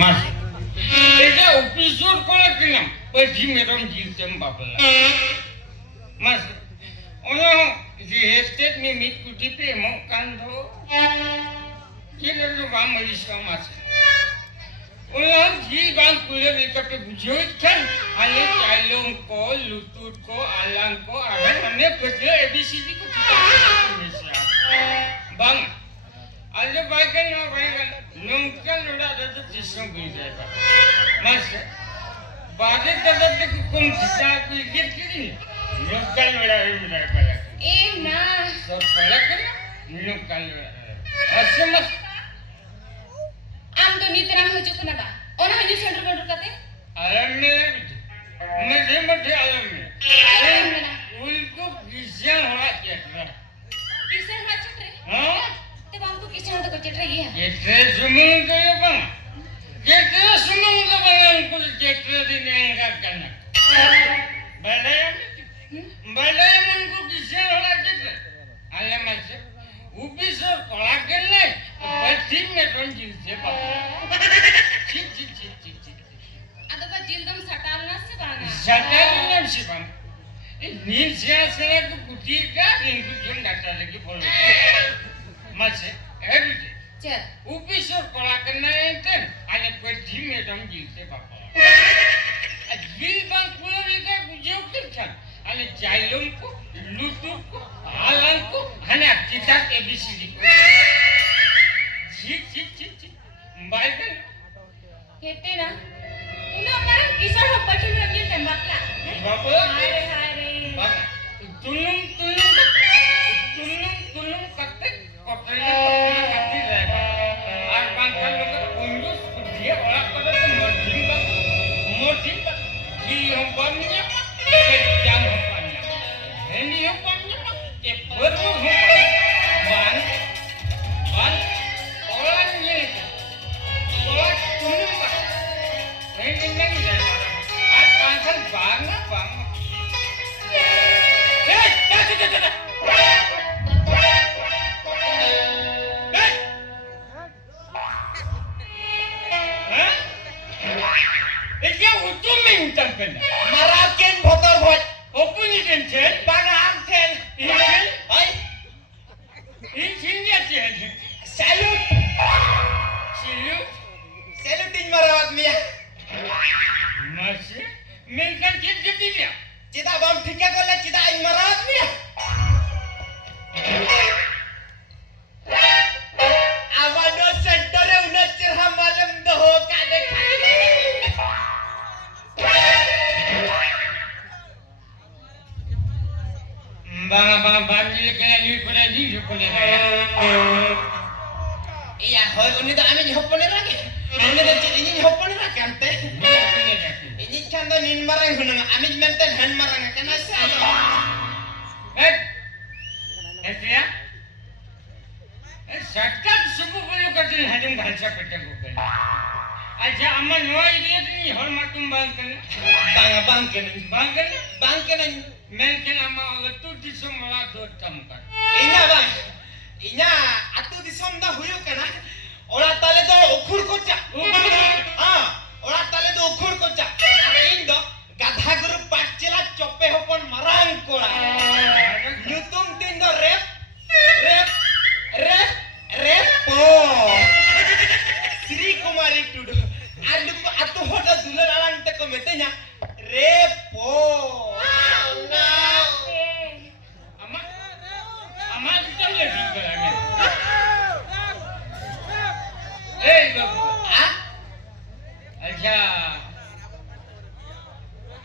Mas, এটা officer করে কিনা পেটি মেরম জিলতেম বাপলা Mas, ono si hestet mi mit kutipe mo kando kira lo ba malis ka mas ono ji bang kule bikape bujut kan ale chalong ko lutut ko alang ko ane pete abcd ko kita bang ale baikan no baikan nungkal udah ada tisong bijaya mas बाजे तब तक कौन किसा कोई गिर करी नुकल बड़ा पड़ा ए ना तो पड़ा करे नुकल ऐसे मत आम तो नीतराम हो चुका ना बा और हनी सेंटर कर रुकते आलम में मैं दे मत आलम में उनको किसा होला चटरा किसे होला चटरे हां ते हमको किसे होला तो चटरे ये ये ट्रेस सुमन को ये बा जेटरा सुमन को बना को जेटरा दिन एंगा करना बड़े मन को किसे होला जेटरा आले मत ऊपी से कोला करले बच्ची में रंजिल से बाप छी छी छी छी छी अदो का जिलदम सटालना से बाना सटालना से बाना ये नील से आसे को कुटी का रिंग जोन डाटा लगी बोलो मत से एवरीडे चल ऊपी से कोला करना है तन आले बच्ची में रंजिल से बाप जिल बंग पुलो लेके बुझो कर અને ચાઈલોંકો લૂટુકો હાલાંકો અને કિતા એબીસીડી છી છી છી છી બાઈબલ कहते ना उनो कारण किसान हो पछी में ये टेम्बाकला बाबा हाय रे बाबा तुलुम कत्ते कपड़े कत्ती रहेगा और बांका लोग कुंडूस कुटिया वाला करे तो मोटी की हम बनिया Kerjaan hopanya, ini hopanya, baru hopanya, ban, orangnya itu, orang tumbuh, ini dah, apa bang, Dia utuh minta kena. Marakin motor buat. Opuni kencen. Bangang ken. Ini. Ay. Ini dia dia. Salut. Salutin marawat mia. Masih. Minkan kita dia. Kita bam fikir kalau kita ini marawat mia. Awalnya senternya udah cerah malam dah kadek. Bang banjir kena ni pada ni pun ada. Iya, hoy ini dah kami jawab pun lagi. Ini dah jadi ni jawab pun lagi ante. Ini kan dah nin marang gunung. Kami mental hand marang kena sah. Ya. Sakat subuh boleh kerja hadung bahasa kerja bukan. Aja aman noai dia ni hormat tumbang kan. Bang kan. Mungkin ama itu disom malah dotam kan. Inya atu disom dah huyu kena. Orang tale tu ukur kocak. Orang tale tu ukur kocak. Indo gadha guru pacela cope hopon marang kora. Yutum tindo rep po. Sri Kumari tudu. Atu hoda dulan alang teko metenya repo.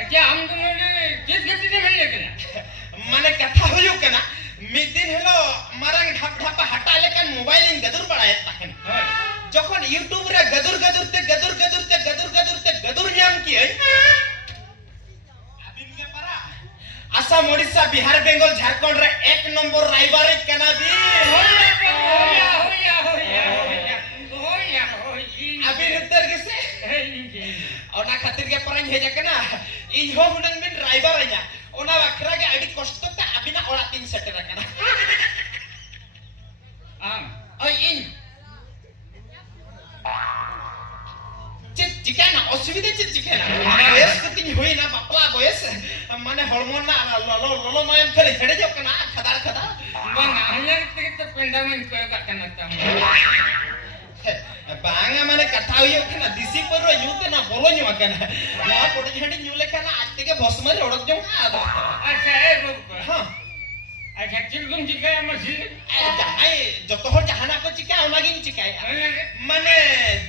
अच्छा हम दोनों ने किस गति से मिल लेके ना माने कथा हुई के ना मिड दिन हेलो मारंग ढापा हटा लेकर मोबाइल इन गदुर पड़ाए ताकन जखन यूट्यूब रे गदुर नाम की है अभी के परा असम ओडिशा बिहार बेंगल झारखंड रे एक नंबर राइवर कना भी होया अभी उत्तर किसे ओना खातिर के परंग हे जकना इन हो हुनन बिन ड्राइवर आया ओना वखरा के आईडी कष्ट ते अभी ना ओला 3 सेट रखना ओय इन चिकाना असुविधा चिकाना बयस कतिन होइना बापला बयस माने हॉर्मोन ना लोलो मयम खले हेडे जो कना खदार खदा bang ayang kita pendaman ko ka kanata बांगा माने कथा हुई कना दिसी पर युते ना बोलो न्यू कना ना पोटे हेडे न्यू लेखना आज के भस्मरे ओडक जो आ acha e rup हां acha chilgum jika masin जाय जतो हर जहाना को चिका ओनागिन चिकाय माने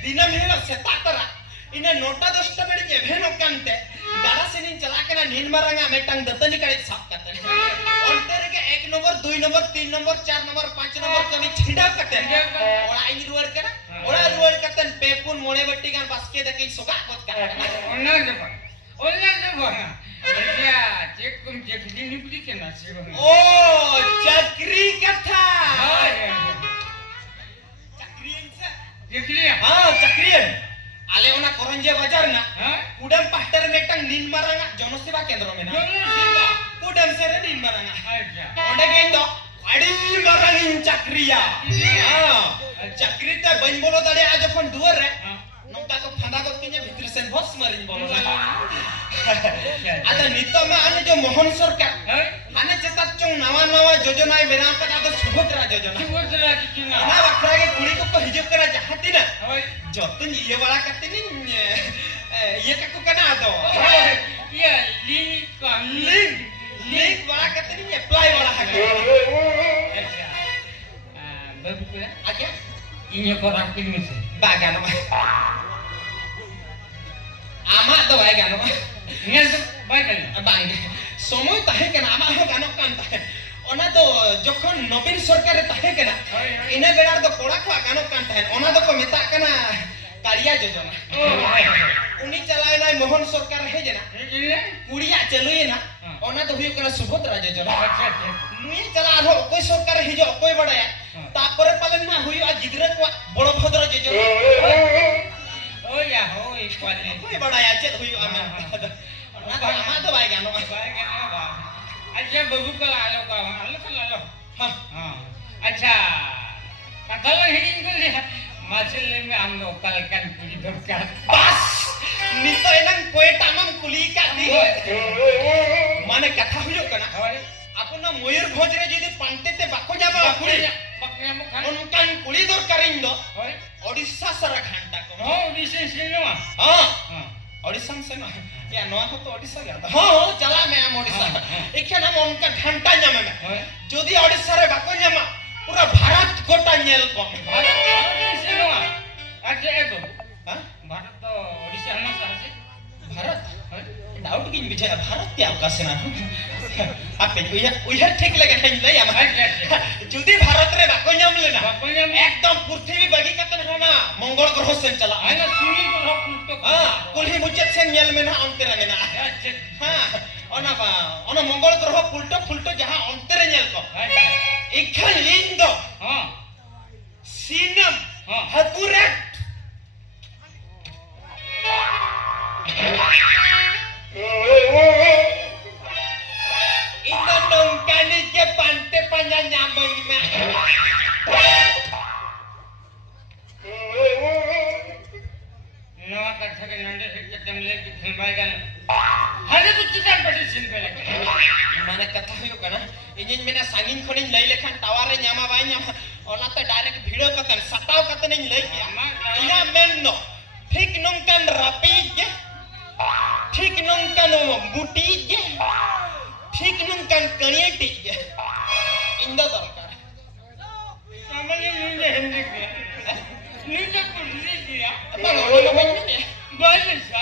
दिनम हेला सेतातरा इने नोटा 10टा बेड के भेनो कांते दादा सेनिन चला केना नीन मारंगा मेटांग दतनी काळे साफ करते अंतर के 1 number 2 number 3 number 4 number 5 number कमी छिंडा करते ओळा इन रुवर करा ओळा रुवर करते पेपुन मोणे बट्टी गान बास्के दके सोगा कोत का onna de acha cek kum cek ni beli kena sih ओ चक्री कथा चक्री देखली हां चक्री आले ओना करंजे बाजार ना हां कुडम पास्टर मेटांग नीन मारंगा जनसेवा केंद्र में ना कुडम सेरे नीन मारंगा acha ओंडे गेंदो अड़ी मारंगिन चक्रिया हां चक्री ते बन बोलो दड़े आज फोन दुवर रे नोटा को फांदा को किने भीतर से भस मारिन बोलो आता नितो में आने जो मोहन सरकार आने चेता चों नवा नवा योजना बेनाम का तो सुभद्रा योजना सुभद्रा किना ना बखरा के कुड़ी को हिजो करा जहाती ना होय जतन ये वाला करते नी ये का को कना तो ये लिंक का लिंक वाला करते नी अप्लाई वाला है acha babu ko आके inyo ko rakin mise बागानो आमा तो भाई गानो ngel to bai kali बांगे समय ताहे केना आमा हो गानो कान ताहे ओना तो जखन नवीन सरकार ताहे केना इने बेड़ार तो कोड़ा को गानो कान ताहे ओना तो को मेता केना कालिया योजना उनी चलाए ना मोहन सरकार है जना ile कुड़िया चलुए ना ओना तो हुई केना सुभद्रा योजना acha मुई चला हो कोई सरकार हिजो कोई बड़ाया तापरे पालन ना हुई आ जिगरे को बड़ भद्र योजना oh ya hoy kwale कोई बड़ाया चेत हुई आमे ना तो आमा तो भाई गानो bai kali ba acha babu ko alo हां हाँ अच्छा कथला हिडिंग कर लिया माचले में हम लोग कल कन पूरी दरकार बस नितो एनन कोई टामम कुली का दी माने कथा हुयो कना और आपन मयूरभंज रे जदी पांटेते बाको जाबा कुली पकने मु खान उनकान कुली दर करिंदो और ओडिसा सरा घंटा को हो विशेष सिनेमा हां हां ओडिसा से ना या नवा को तो ओडिसा गया हां चला मैं हम ओडिसा एखे नाम उनका घंटा जामे में जदी ओडिसा रे बाको जामा पूरा भारत गोटा नेल को भारत सिनेमा अच्छा ए तो हां भारत तो ओडिशा ना सासे भारत डाउट की बिचाय भारत क्या का सेना आपे उया ठीक लगे नहीं ले हम जदी भारत रे बाको जाम लेना एकदम पृथ्वी बगी कतन होना मंगल ग्रह से चला आना सुनी को हो तो हां कुलही मुचत से नेल में ना अंतर में ना अच्छा हां ओना मंगल ग्रह फुलटो जहां अंतर नेल को इखन लिंदो हां सीनम हां हकुरेट इनो नongkani je pante panjang nyambung na नवा कथा के नंदे से जंगले की खिलबाई गन हने तो चितान पटी सिन पे लगे माने कथा हुयो कना इजिन मेना सांगिन खनिन लई लेखान टावर रे न्यामा बाई न्यामा ओना तो डायरेक्ट भिड़ो कतन सताव कतन लई इया मेन नो ठीक नongkan rapi je ठीक नongkan मुटी je ठीक नongkan कणियटी je इंदा दरकार सामान्य नींद हिंदी के नींद कुर्सी किया बालिशा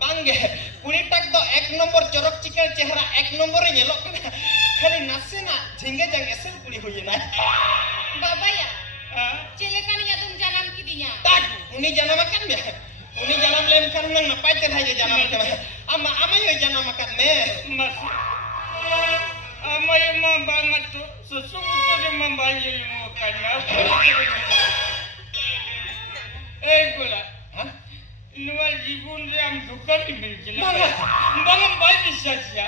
बांगे कुड़ी तक तो एक नंबर चरक चिकन चेहरा एक नंबर रे नेलो कना खाली नासे ना झिंगे जंगे से कुड़ी हुई ना बाबा या चिलेकान या तुम जन्म की दिया तात उनी जन्म kan me उनी जन्म लेम kan नंग नपाय ते हाय जन्म के ama yo जन्म kan me mas amay mah banget tuh sesuatu dia membayar makanya gula Hah? Luar jibun dia am dukan di bikin Banget. banget baik bisa ya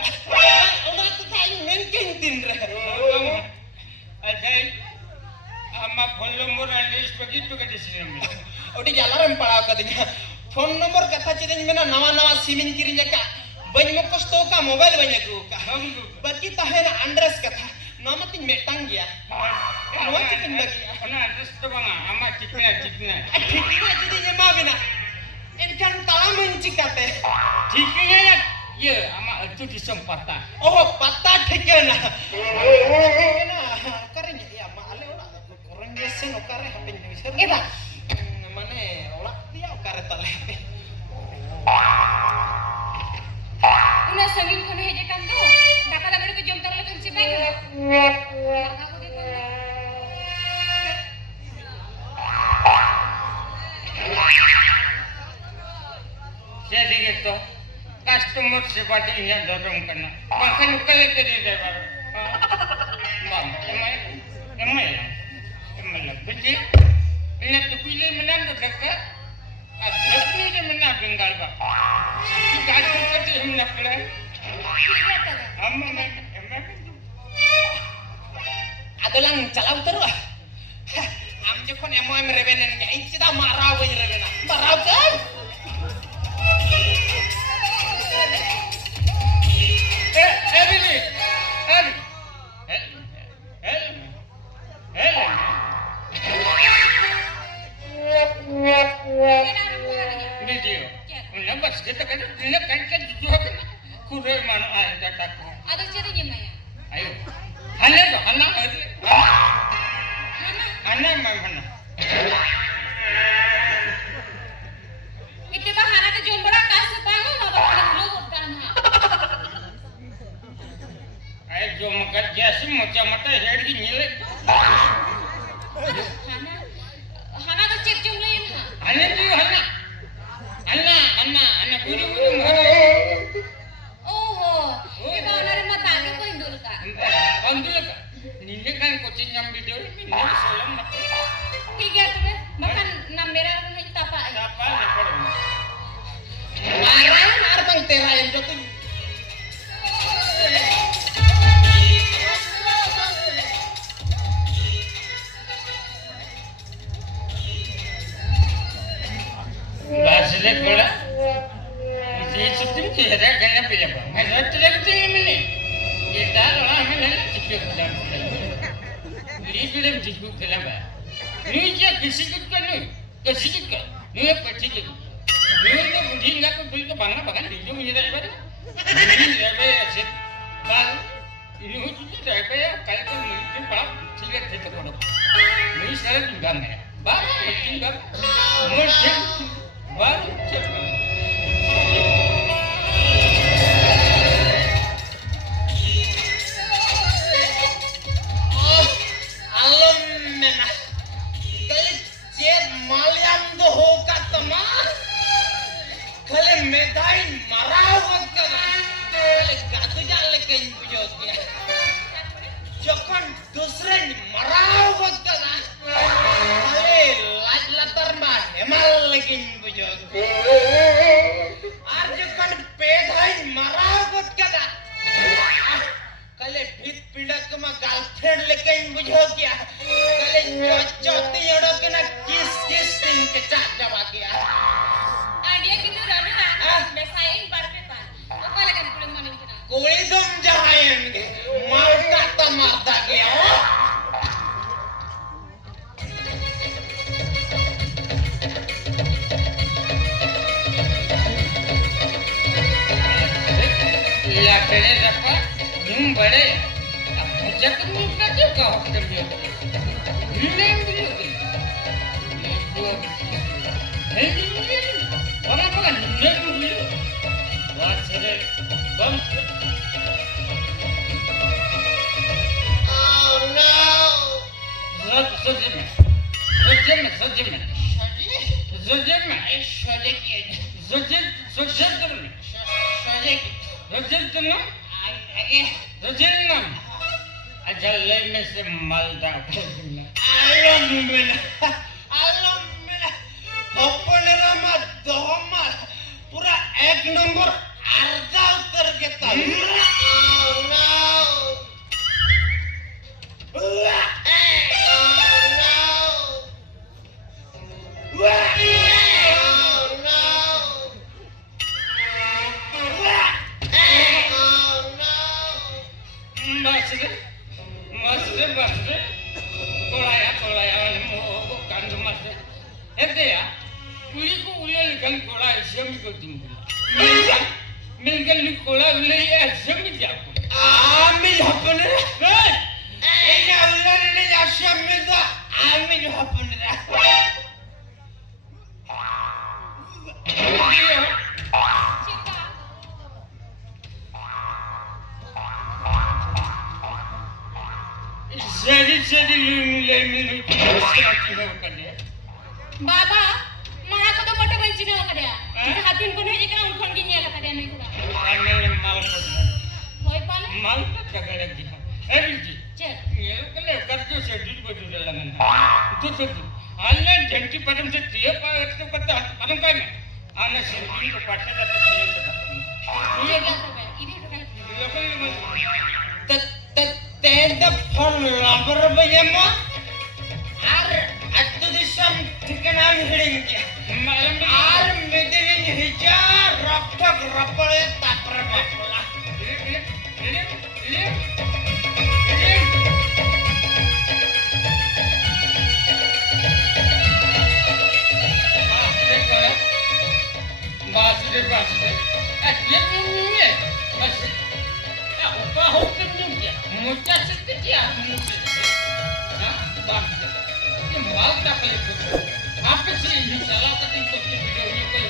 Ona tu tai men kentin re ada ama belum moralis begitu ke di sini Odi jalan pala katanya. Phone nomor kata cedeng mena nawa simin kirinya kak. Banyak kosto ka mobile banyak ka. Bagi tahena Andres kata. Nama tin metang ya. Nama cikin bagi. Ona address to banga ama cikna. Cikina jadinya mah bina. Enkan tala mencikate. Ciknya ya. Ye ama itu disempatan. Oh patah tekena. Tekena. Karenya ya ma ale ora orang biasa no kare hape nyusir. Pak. Mane ora dia kare tale. Una sangin khone heje kan to. Dakala mere ko jom tole kan si baik na. Aku di ko. Jadi gitu. Customer sepertinya dorong kena. Bahkan kali tadi driver. Bang, emai. Betul. Ini tu pilih menang dekat. Ada pilih menang tinggal bang. Kita tu kerja menang pelan. Emang. Ato lang calaw terus. Am jokon emo rebenan ga incita marau we rebena. Marau kan? Billy. Video. Lambat kita kan nak kan juga kurai mana ada tak. Ada cerinya Maya. Ayo. Hana ada. Hana mana? Itu bah hana ke jombra kasih pangu ma bakal lugut kan. Ayo जो मगर जैसे mocha मटा head की नीले hana to cek jumlahin ha. Hana buru mahal. Oh, iba nari mata ke ko indul ka. Andul ka. Nile kan coaching yang video ini nile solam mata. Tiga tu deh, bahkan 6 merah pun kita apa ya. Apa lepas. Marah arbang tera yang jatuh. Bahasa kola. Isi syuting kita kena pilih apa? Mana tu lagi ni? Kita orang mana cikgu dalam. Ini film cikgu dalam apa? Ini je kisi kita ni. Ni apa cikgu? Ni tu budi enggak tu budi tu bangga bahkan video ni dah lepas. Ini lepas asyik. Bang, ini tu je lepas ya. Kalau tu ni tu bang, cikgu kita kono. Ni saya tinggal ni. Bang, tinggal. Mesti. Baru cepat. Alam mena. Kali jet malyam do hoka tama. Kali medain marau hoka. Kali katu jalan kan bujot ya. Jokon dusren marau hoka. Kali latar mah emal lagi bujot. Arjo kan pedain marau hoka. कले भीत पीड़ा के मा girlfriend लेके इन बुझो क्या कले चौथी एड़ो के ना किस दिन के चाट जमा किया Dia gitu rada ha. Besain bar pe pa. Apa lagi kulit mana kita? कोई तुम जहायन के मारता ता मारता गया हो या करे रखा बड़े जब मुझे क्यों कहो कर दिया orang bukan dia dulu buat saya bom oh no Rojinam aja lene se malda alam mena अपने रमा दोमा पूरा एक नंबर अर्धा उतर के था Oh no! Ente ya, kuliku ulai kan kola isem ko timbul. Milkan ni kola ulai isem jago. Amin hapun ra. Hey, Ina ulai ni asyam meda. Amin hapun ra. Cinta. jadi mulai minum istirahat ho kade. बाबा मारा को तो मोटे bunchy ना लगा दिया हाँ? हाथीन को नहीं जितना उठन की नहीं लगा दिया नहीं खुदा Ane mal ko. होय पाले Mal ko tagara diha. Eriti. चल ये कले करके शेड्यूल बदल लगा. तो आला घंटी परम से तिये पावत तो करता परम काय में आना शेड्यूल को पाठा जाते तिये करता. ये क्या सब है इधर तो है Tenda phone number bayamo. Ar attu disam thikana hiring kya. Ar medin hija rakthak rapale tapra bapola. Apa sih ini salah tapi kok video ini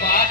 baat